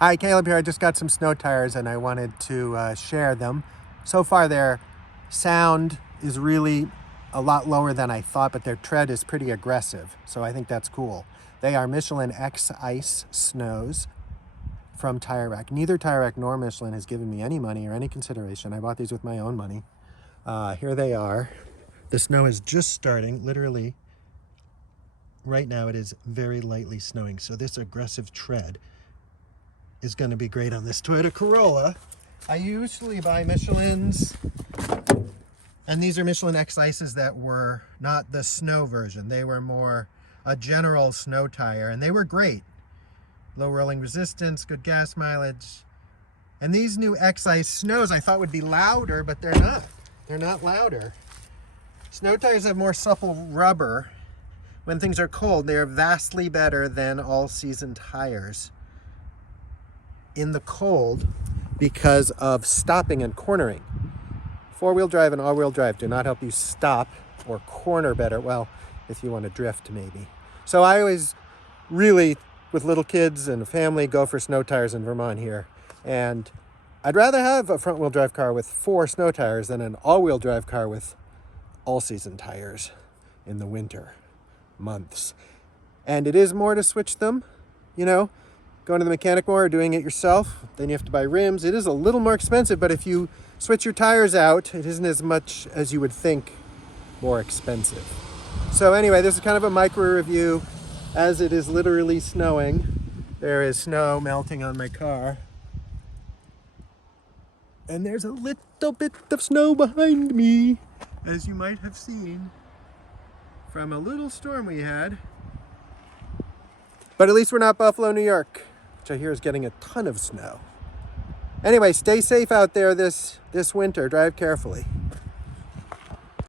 Hi, Caleb here. I just got some snow tires and I wanted to share them. So far their sound is really a lot lower than I thought, but their tread is pretty aggressive. So I think that's cool. They are Michelin X-Ice Snows from Tire Rack. Neither Tire Rack nor Michelin has given me any money or any consideration. I bought these with my own money. Here they are. The snow is just starting, literally. Right now it is very lightly snowing. So this aggressive tread is going to be great on this Toyota Corolla. I usually buy Michelins, and these are Michelin X-Ices that were not the snow version. They were more a general snow tire, and they were great. Low rolling resistance, good gas mileage. And these new X-Ice Snows I thought would be louder, but they're not. They're not louder. Snow tires have more supple rubber. When things are cold, they are vastly better than all-season tires in the cold because of stopping and cornering. Four-wheel drive and all-wheel drive do not help you stop or corner better. Well, if you want to drift, maybe. So I always really, with little kids and a family, go for snow tires in Vermont here. And I'd rather have a front-wheel drive car with 4 snow tires than an all-wheel drive car with all-season tires in the winter months. And it is more to switch them, you know, going to the mechanic more or doing it yourself. Then you have to buy rims. It is a little more expensive, but if you switch your tires out, it isn't as much as you would think more expensive. So anyway, this is kind of a micro review as it is literally snowing. There is snow melting on my car. And there's a little bit of snow behind me, as you might have seen from a little storm we had. But at least we're not Buffalo, New York, which I hear is getting a ton of snow. Anyway, stay safe out there this winter. Drive carefully.